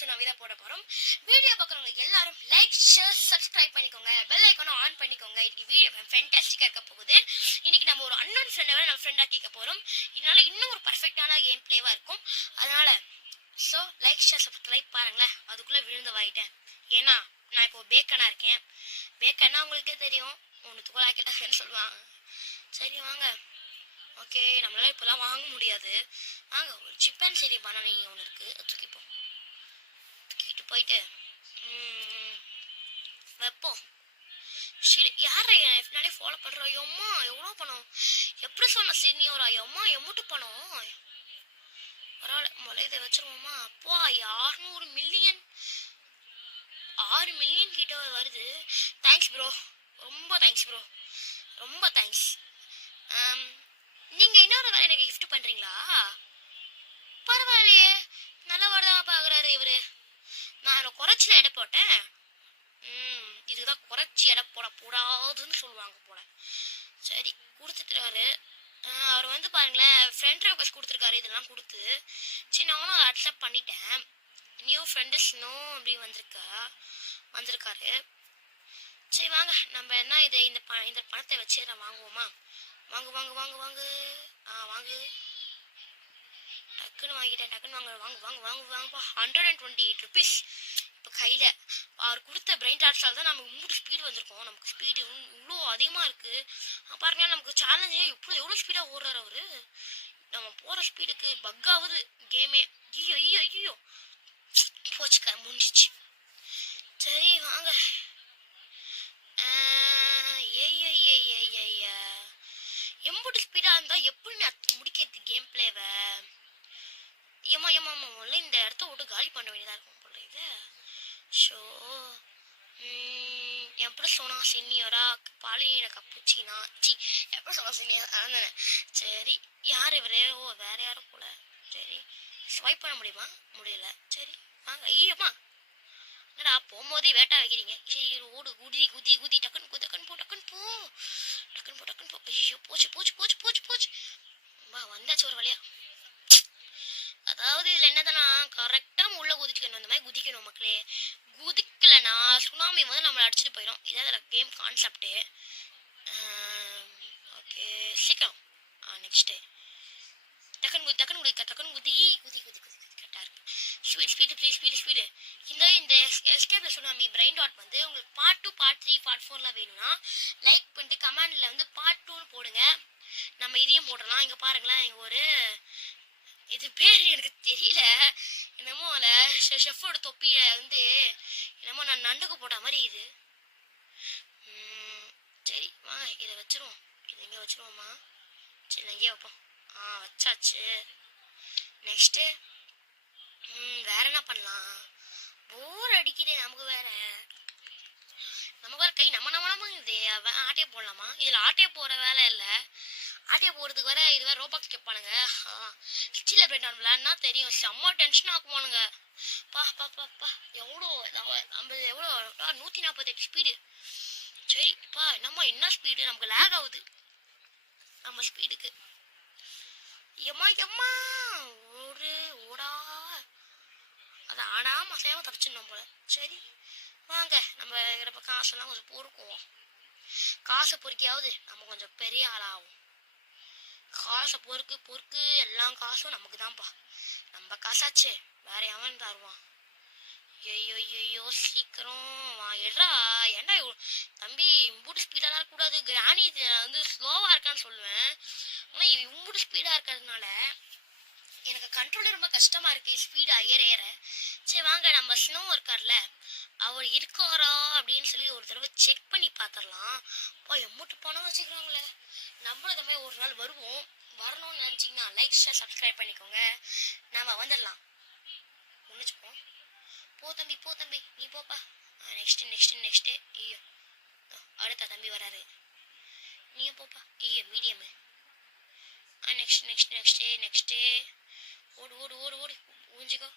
Tsunami தான் போட போறோம். வீடியோ பார்க்குறவங்க எல்லாரும் லைக் ஷேர் சப்ஸ்கிரைப் பண்ணிக்கோங்க, பெல் ஐக்கானை ஆன் பண்ணிக்கோங்க. இன்னைக்கு வீடியோ ஃபேண்டாஸ்டிக்கா இருக்க போகுது. இன்னைக்கு நம்ம ஒரு அன்னோன் ஃப்ரெண்டை நம்ம ஃப்ரெண்டா கேட்க போறோம். இதனால இன்னும் ஒரு பர்ஃபெக்டான கேம் பிளேவா இருக்கும். அதனால ஸோ லைக் ஷேர் சப்ஸ்கிரைப் பாருங்களேன். அதுக்குள்ள விழுந்து வாயிட்டேன். ஏன்னா நான் இப்போ பேக்கனா இருக்கேன். பேக்கன்னா உங்களுக்கே தெரியும், ஒன்று துகளாக்கிட்டாங்கன்னு சொல்லுவாங்க. சரி வாங்க. ஓகே, நம்மளால இப்போலாம் வாங்க முடியாது. வாங்க, ஒரு சிப்பன் சரி பனானி ஒன்று இருக்கு, தூக்கிப்போம். தூக்கிட்டு போயிட்டு வைப்போம். சரி, யார் என்னாலே ஃபாலோ பண்ணுறோம்? ஐயோம்மா எவ்வளோ பணம்! எப்படி சொன்ன சீனியோர்? ஐயோம்மா எம்மூட்டு பணம்! பரவாயில்ல, முதல்ல இதை வச்சிருவோமா? அப்பா 600 மில்லியன், 6 மில்லியன் கிட்ட வருது. தேங்க்ஸ் ப்ரோ, ரொம்ப தேங்க்ஸ் ப்ரோ, ரொம்ப தேங்க்ஸ். நீங்க இன்னொரு வேலை எனக்கு கிஃப்ட் பண்றீங்களா? பரவாயில்லையே, நல்ல வார்தான் பாக்குறாரு இவரு. நான் குறைச்சில எடை போட்டேன். இதுதான் குறைச்சி எடை போட கூடாதுன்னு சொல்லுவாங்க போல. சரி, கொடுத்துட்டுறாரு. அவர் வந்து பாருங்களேன், ஃப்ரெண்ட் ரெக்வஸ்ட் கொடுத்துருக்காரு. இதெல்லாம் கொடுத்து சரி நானும் அதை அக்செப்ட் பண்ணிட்டேன். நியூ ஃப்ரெண்டு ஸ்னோ அப்படி வந்திருக்காரு. சரி வாங்க, நம்ம என்ன இதை இந்த பணத்தை வச்சு நான் வாங்குவோமா? வாங்கு வாங்கு வாங்கு வாங்கு வாங்கு. டக்குன்னு வாங்கிட்டேன், டக்குன்னு வாங்குப்பா. 128 ருபீஸ் இப்போ கையில். அவர் கொடுத்த பிரெயின் டாட்ஸால் தான் நமக்கு இவ்வளோ ஸ்பீடு வந்திருக்கோம். நமக்கு ஸ்பீடு இவ்வளோ அதிகமாக இருக்குது. பாருங்க, நமக்கு சேலஞ்சே எவ்வளோ ஸ்பீடாக ஓடுறாரு அவரு. நம்ம போகிற ஸ்பீடுக்கு பக்காவது கேமே. ஐயோ ஐயோ ஐயோ, போச்சுக்கா, முடிஞ்சிச்சு. சரி வாங்க. எம்புட்டு ஸ்பீடா இருந்தா எப்படி நான் முடிக்கிறது கேம் பிளேவை? ஏமா முதல்ல இந்த இடத்த விட்டு காலி பண்ண வேண்டியதா இருக்கும் போல இது. ஷோ எப்படி சொன்னா சீனியரா பாலின கப்புச்சினா எப்படி சொன்னா சீனியரா? சரி, யார் இவரே? ஓ, வேற யாரும் போல. சரி, ஸ்வைப் பண்ண முடியுமா? முடியல. சரி வாங்க. ஐயம்மா, என்னடா போகும்போதே வேட்டா வைக்கிறீங்க? சரி ஓடு, குதி டக்குன்னு போ. ஐயோ, போச்சு. வா, வந்தாச்சு ஒரு வழியா. அதாவது இதுல என்னதுன்னா, கரெக்டா உள்ள குதிக்கணும். அந்த மாதிரி குதிக்கணும் மக்களே. குதிக்கலன்னா சுனாமி வந்து நம்மளை அடிச்சுட்டு போயிடும். இதான் கேம் கான்செப்டே. ஓகே, சீக்கிரம். நெக்ஸ்ட் டக்குன்னு குதி. கரெக்டா இருக்கு. ஸ்பீடு. இந்த எஸ்கேப் சுனாமி பிரெயின் டாட் வந்து உங்களுக்கு பார்ட் 2, பார்ட் 3, பார்ட் 4லாம் வேணும்னா லைக் பண்ணிட்டு கமெண்ட்ல வந்து பார்ட் 2ன்னு போடுங்க. நம்ம இதையும் போடலாம். இங்க பாருங்களேன், இங்க ஒரு இது பேர் எனக்கு தெரியல, என்னமோ ஷெஃபோட தொப்பிய வந்து என்னமோ நான் நண்டுக்கு போட்ட மாதிரி இது. சரி வாங்க, இதை வச்சிருவோம். இது எங்கே வச்சிருவோமா? சரி, எங்கேயே வைப்போம். வச்சாச்சு. நெக்ஸ்ட் வேற என்ன பண்ணலாம்? போர் அடிக்குது நமக்கு வேற கை நம்ம இது ஆட்டையை போடலாமா? இதுல ஆட்டையை போற வேலை இல்லை. ஆட்டையை போறதுக்கு வர இது வேற ரோபாக்ஸ் கேட்பானுங்க. ஸ்டில் பிரேட் ஆன் விளையாடுனா தெரியும், செம்ம டென்ஷன் ஆக்குவானுங்க. பா எவ்வளோ 148 ஸ்பீடு. சரிப்பா, என்ன ஸ்பீடு? நமக்கு லேக் ஆகுது நம்ம ஸ்பீடுக்கு. எம்மா ஓடா, அதை ஆடாம சேவை தப்பிச்சிடணும் போல. சரி வாங்க, நம்ம இருக்கிறப்ப காசெல்லாம் கொஞ்சம் பொறுக்குவோம். காசை பொறுக்கியாவது நம்ம கொஞ்சம் பெரிய ஆளாகும். காசை பொறுக்கு எல்லா காசும் நமக்கு தான்ப்பா. நம்ம காசாச்சே, வேற எவன் தருவான்? ஐயோ சீக்கிரம் வா. ஏண்டா தம்பி, இம்புட்டு ஸ்பீடாலாம் இருக்கக்கூடாது. கிராணி வந்து ஸ்லோவா இருக்கான்னு சொல்லுவேன், ஆனால் இம்புட்டு ஸ்பீடா இருக்கிறதுனால எனக்கு கண்ட்ரோல் ரொம்ப கஷ்டமா இருக்கு, ஸ்பீடு ஏற. சரி வாங்க, நம்ம ஸ்னோ இருக்கார்ல, அவர் இருக்காரா அப்படின்னு சொல்லி ஒரு தடவை செக் பண்ணி பார்த்துடலாம். எம்மூட்டு பணம் வச்சுக்கிறாங்களே. நம்மளும் இந்த மாதிரி ஒரு நாள் வரணும்னு நினைச்சிங்கன்னா லைக் ஷேர் சப்ஸ்கிரைப் பண்ணிக்கோங்க. நாம வந்துடலாம், முடிச்சுப்போம். போ தம்பி, நீ போப்பா. நெக்ஸ்ட். ஐயோ, அடுத்த தம்பி வராரு, நீயும் போப்பா. ஐயோ, மீடியம். நெக்ஸ்ட். ஓடு ஊஞ்சிக்கோ.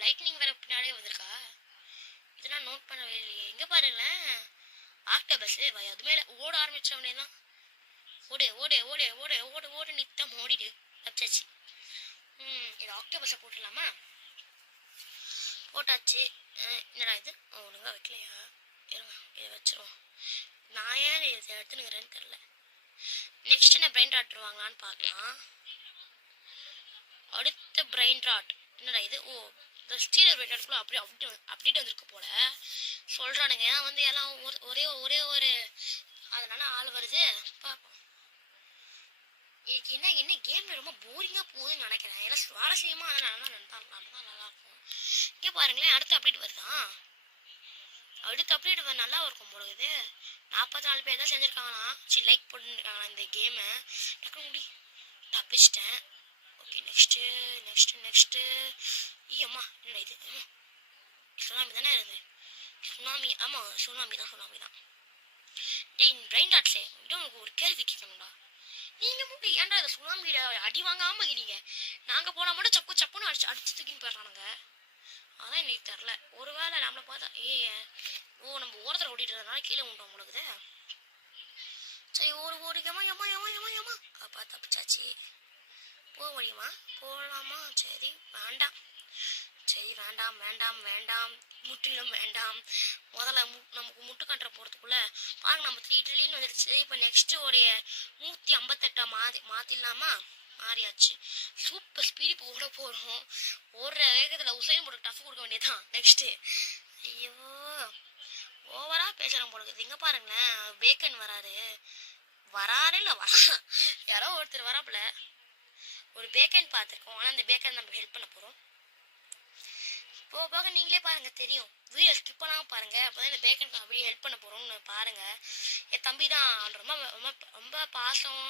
லைட்னிங் வேற பின்னாடியே வந்திருக்கா. இதெல்லாம் நோட் பண்ணவே இல்லையே. எங்க பாருங்களேன், ஆக்டோபஸ் அது மேல ஓட ஆரம்பிச்சவனே தான். ஓடு நித்தம் ஓடிடு. தப்பிச்சாச்சு. இது ஆக்டோபஸை போட்டுடலாமா? போட்டாச்சு. என்னடா இது ஒழுங்காக வைக்கலையா? இதை வச்சிருவோம். நான் ஏன் இதை எடுத்துனுங்கிறேன்னு தெரில. நெக்ஸ்ட் என்ன பிரெயின் ராட் வாங்கலான்னு பார்க்கலாம். அடுத்த பிரெயின் ராட் என்னடா இது? இந்த ஸ்டீலர் பிரெயின் ராட்குள்ள அப்படியே அப்டேட் வந்திருக்கு போல சொல்கிறானுங்க. வந்து எல்லாம் ஒரே ஒரு அதனால ஆள் வருது. பார்ப்போம். இதுக்கு என்ன கேமில் ரொம்ப போரிங்காக போகுதுன்னு நினைக்கிறேன். ஏன்னா சுவாரஸ்யமாக அதனால நல்லா இருக்கும். இங்கே பாருங்களேன், அடுத்த அப்டேட் வருதான். அடுத்த அப்டேட் நல்லா இருக்கும் போடுது. 44 பேர் தான் செஞ்சுருக்காங்களா. சரி, லைக் போட்டுருக்காங்களா இந்த கேமை. டக்குனு முடி தப்பிச்சிட்டேன். ஓகே, நெக்ஸ்ட்டு அம்மா என்ன இது? சுனாமி தானே இருந்து. சுனாமி, ஆமாம் சுனாமி தான். டேய் பிரெயின் டாட்ஸே, உங்களுக்கு ஒரு கேள்வி கேட்கணும்டா. நீங்கள் மட்டும் ஏன்டா அதை சுனாமியில அடி வாங்காமல் இருக்கிறீங்க? நாங்கள் போனால் மட்டும் சப்புன்னு அடிச்சு தூக்கின்னு போயிடுறானுங்க. அதான் எனக்கு தெரில. ஒருவேளை நம்மளை பார்த்தா நம்ம ஓரத்தில் ஓடிட்டுறதுனால கீழே உண்டோம் உங்களுக்கு. சரி, ஓடு ஏமா பார்த்து தப்பிச்சாச்சு. போக முடியுமா? போகலாமா? சரி வேண்டாம் முற்றிலும் வேண்டாம். முதல்ல நமக்கு முட்டு கட்டுற போகிறதுக்குள்ள பாருங்க, நம்ம 3 ட்ரில்லியன் வந்துருச்சு. இப்போ நெக்ஸ்ட்டு உடைய 158 மாற்றிடலாமா? மாறியாச்சு. சூப்பர் ஸ்பீடு இப்போ ஓட போகிறோம். ஓடுற வேகத்தில் உசைன் போட்டு டஃப் கொடுக்க வேண்டியதான். நெக்ஸ்ட்டு ஐயோ ஓவராக பேசுகிறோம் போடுறது. இங்கே பாருங்களேன், பேக்கன் வராரு இல்லை யாரோ ஒருத்தர் வராப்புல. ஒரு பேக்கன் பார்த்துருக்கோம். ஆனால் அந்த பேக்கன் நம்ம ஹெல்ப் பண்ண போகிறோம். போக நீங்களே பாருங்க, தெரியும். வீடியோ ஸ்கிப் பண்ணாமல் பாருங்க. அப்போதான் இந்த பேக்கனுக்கு அப்படியே ஹெல்ப் பண்ண போகிறோம்னு பாருங்க. என் தம்பி தான் ரொம்ப பாசம்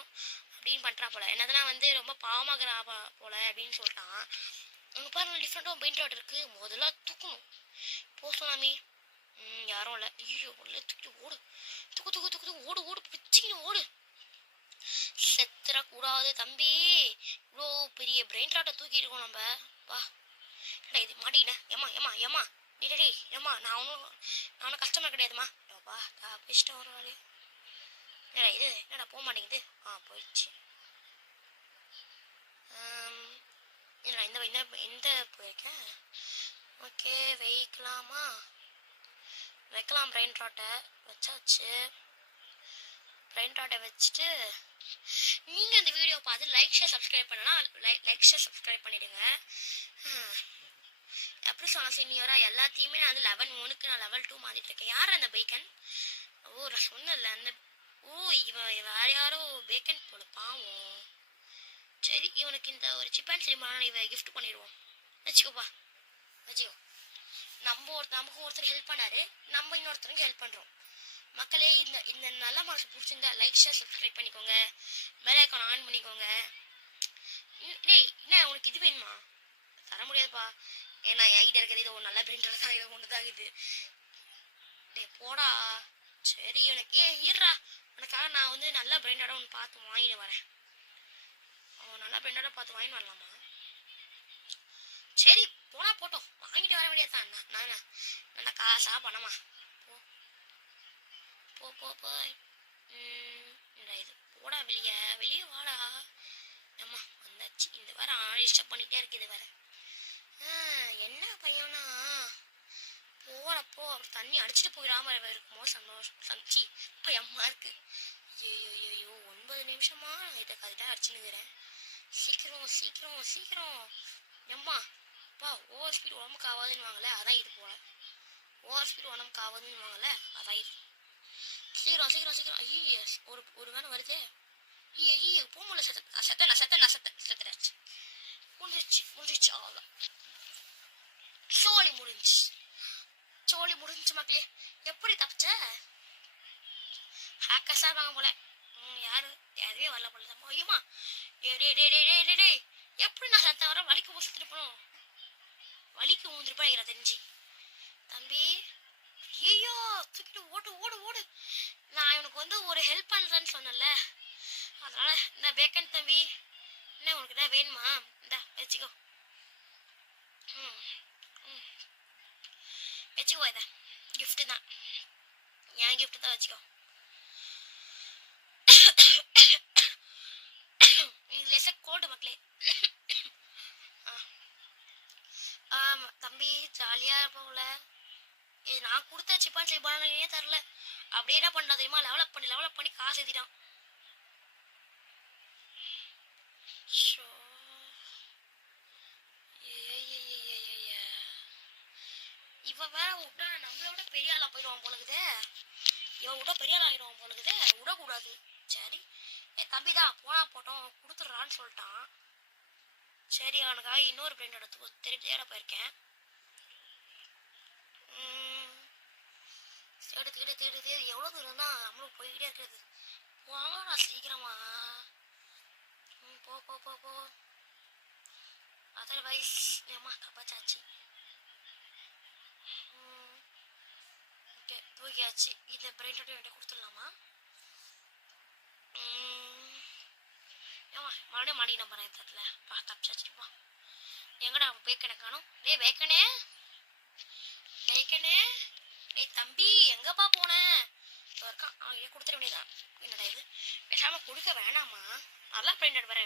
அப்படின்னு பண்ணுறா போல. என்னதுன்னா வந்து ரொம்ப பாவமாகறா போல அப்படின்னு சொல்லிட்டான். அங்கே பாருங்க, டிஃப்ரெண்ட்டாக பெயிண்ட் ராட் இருக்குது. முதல்ல தூக்கணும். சுனாமி யாரும் இல்லை. ஐயோ உள்ள தூக்கி ஓடு. ஓடு பிச்சுக்கின்னு ஓடு. செத்துறக்கூடாது தம்பி. இவ்வளோ பெரிய பிரெயின் ராட்டை தூக்கிட்டு நம்ம. வா இது மாட்டிக்கினேன். ஏமா டேய் ஏமா, நான் ஒன்றும் கஷ்டமாக கிடையாதுமா. வா தப்பிச்சிட்டேன் ஒரு வேலையை. இது என்னடா போக மாட்டேங்குது. போயிடுச்சு. இந்த போயிருக்கேன். ஓகே, வைக்கலாம் பிரெயின் ராட்டை வச்சாச்சு. பிரெயின் ராட்டை வச்சுட்டு நீங்கள் இந்த வீடியோ பார்த்து லைக் ஷேர் சப்ஸ்கிரைப் பண்ணிவிடுங்க. எப்படி சொன்னால் சீனியராக எல்லாத்தையுமே நான் வந்து 11 நான் லெவல் 2 மாற்றிட்டு இருக்கேன். யார் அந்த பேக்கன்? நான் சொன்னல அந்த இவன் வேறு யாரோ பேக்கன் போல பாவம். சரி, இவனுக்கு இந்த ஒரு சிப்பான்சி இவன் கிஃப்ட் பண்ணிடுவோம். வச்சுக்கோ. நமக்கு ஒருத்தர் ஹெல்ப் பண்ணாரு, நம்ம இன்னொருத்தருக்கு ஹெல்ப் பண்ணுறோம். மக்களே, இந்த நல்ல மனசு பிடிச்சிருந்தா லைக் ஷேர் சப்ஸ்கிரைப் பண்ணிக்கோங்க. பெல் ஐகான் ஆன் பண்ணிக்கோங்க. டேய் என்ன உனக்கு இது வேணுமா? தர முடியாதுப்பா. ஏன்னா என்கிட்ட இருக்கிறது இது ஒரு நல்ல பிரிண்டர் தான். இதை கொண்டு தான் இது. டேய் போடா. சரி, எனக்கு இருடா, உனக்காக நான் வந்து நல்ல பிராண்டடாக ஒன்று பார்த்து வாங்கிட்டு வரேன். நல்லா பிராண்டடாக பார்த்து வாங்கிட்டு வரலாமா? சரி போட்டோம், வாங்கிட்டு வர வேண்டியதான். நான் நல்லா காசா பணமா? போ இது போடா, வெளியே வாடா. அம்மா வந்தாச்சு. இந்த வாரம் டிஸ்டர்ப் பண்ணிகிட்டே இருக்குது வேற. என்ன பையனா போறப்போ அவர் தண்ணி அடிச்சுட்டு போயிடாம இருக்குமோ சந்தோஷம். பயமா இருக்கு. ஐயோ 9 நிமிஷமா இதை கரெக்டாக அடிச்சுன்னுக்கிறேன். சீக்கிரம் எம்மா அப்பா. ஓவர் ஸ்பீட் உடம்புக்கு ஆகாதுன்னு வாங்கல, அதான் இது போல. ஓவர் ஸ்பீட் உடம்புக்கு ஆகாதுன்னு வாங்கல, அதான் இது. சீக்கிரம். ஐயோ ஒரு வேலை வருதே. ஐயோ போக முடியல. செத்துறாச்சு. முடிஞ்சிச்சு அவ்வளோதான். சோழி முடிஞ்சு மக்களே. எப்படி தப்பிச்ச? ஹேக்கர்ஸா வாங்க போல. யாருமே வரல போல. ஐயோமா டே எப்படி நான் செத்த வர வலிக்கு போய் செத்துருப்போம். வலிக்கு ஊந்துருப்பேன் தெரிஞ்சு. தம்பி ஐயோ தூக்கிட்டு ஓடு. நான் இவனுக்கு வந்து ஒரு ஹெல்ப் பண்ணுறேன்னு சொன்னல, அதனால இந்த பேக்கன் தம்பி என்ன உனக்கு தான் வேணுமா? இந்த வச்சுக்கோ. இதை கிஃப்ட் தான், என் கிஃப்ட் தான், வச்சுக்கோ. கோல்டு மக்களே. ஜாலியாக இருப்போம்ல. இது நான் கொடுத்த சிப்பான்சி பானே தரல. அப்படியே என்ன பண்ணா தெரியுமா, லெவலப் பண்ணி காசு ஏற்றிட்டான். ஷோ இவன் வேற விட்டா நம்மளை விட பெரிய ஆளா போயிடுவான் போலக்குதே. இவன் விட பெரிய ஆள் ஆகிடுவான் போலக்குதே. விடக்கூடாது. சரி என் தம்பி தான் போனா போட்டோம் கொடுத்துட்றான்னு சொல்லிட்டான். சரி அவனுக்காக இன்னொரு பிரெண்ட் எடுத்து தேட போயிருக்கேன். தேடு எவ்வளோ தூரம் தான் நம்மளும் போய்கிட்டே இருக்கிறது. வாங்கடா சீக்கிரமா. போ போ போ போ. அதர்வைஸ் ஏமா தப்பாச்சாச்சு. ஓகே தூக்கியாச்சு. இந்த பிரெண்டோட என்கிட்ட கொடுத்துடலாமா? ஏமா மறுபடியும் மாடி நம்பர் தரல. பா தப்பிச்சாச்சுப்பா. எங்கடா பேக்கனை காணும்? பேக்கனே டேய் தம்பி எங்கப்பா போனேன்? இருக்கான். அவன் கொடுத்துட வேண்டியதான். என்னடா இது பேசாம கொடுக்க வேணாமா? நல்லா பிரெண்ட் ராட் வேற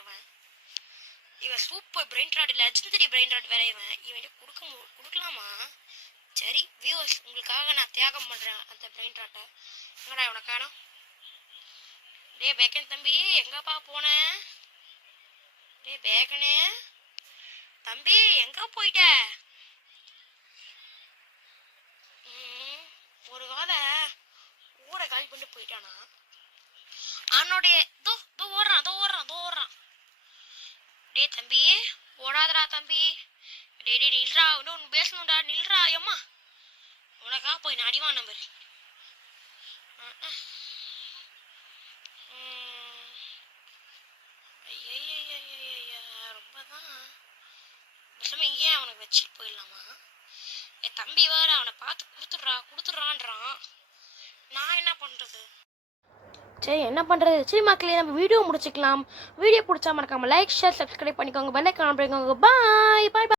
இவன் super friend rod, legendary friend rod வேற இவன் கொடுக்கலாமா? சரி வியூவர்ஸ் உங்களுக்காக நான் தியாகம் பண்றேன் அந்த பிரெண்ட் ராட்டை. எங்கடா இவனை காணோம்? டே பேக்கன் தம்பி எங்கப்பா போனேன்? டே பேக்கனே தம்பி எங்க போயிட்ட? ஒரு வேளை ஊரை காலி பண்ணிட்டு போயிட்டானா? அவனுடைய தோ ஓடுறான். டே தம்பி ஓடாதடா தம்பி. டே நில்றா, இன்னும் பேசணும்டா, நில்றா. அம்மா உனக்கா போய் நான் அடிவான் நம்பர். ரொம்பதான் விஷமா. இங்கேயே அவனுக்கு வச்சுட்டு போயிடலாமா? என் தம்பி வேற அவனை பார்த்து கொடுத்துட்றான்றான். நான் என்ன பண்றது? சரி என்ன பண்றது? சரி மக்களே நம்ம வீடியோ முடிச்சுக்கலாம். வீடியோ பிடிச்சா மறக்காம லைக் ஷேர் சப்ஸ்கிரைப் பண்ணிக்கோங்க. பெல் ஐகான் பண்ணிக்கோங்க. பாய் பாய்.